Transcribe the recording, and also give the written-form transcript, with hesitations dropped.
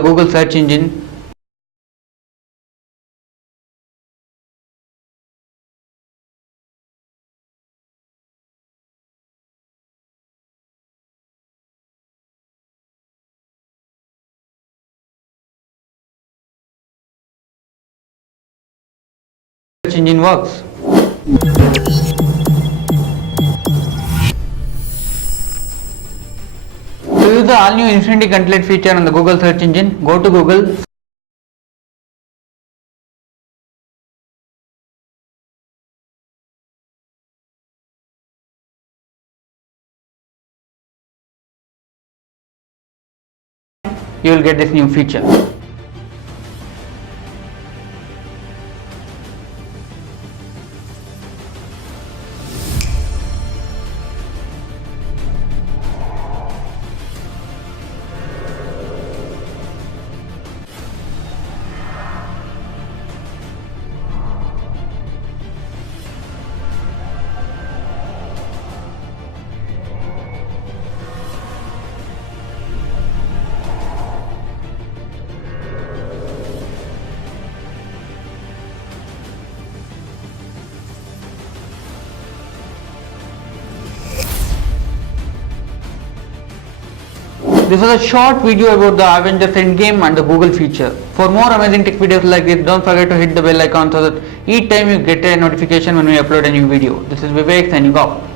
the Google search engine. Search engine works. To use the all new Infinity Content feature on the Google search engine, go to Google. You will get this new feature. This was a short video about the Avengers Endgame and the Google feature. For more amazing tech videos like this, don't forget to hit the bell icon so that each time you get a notification when we upload a new video. This is Vivek signing off.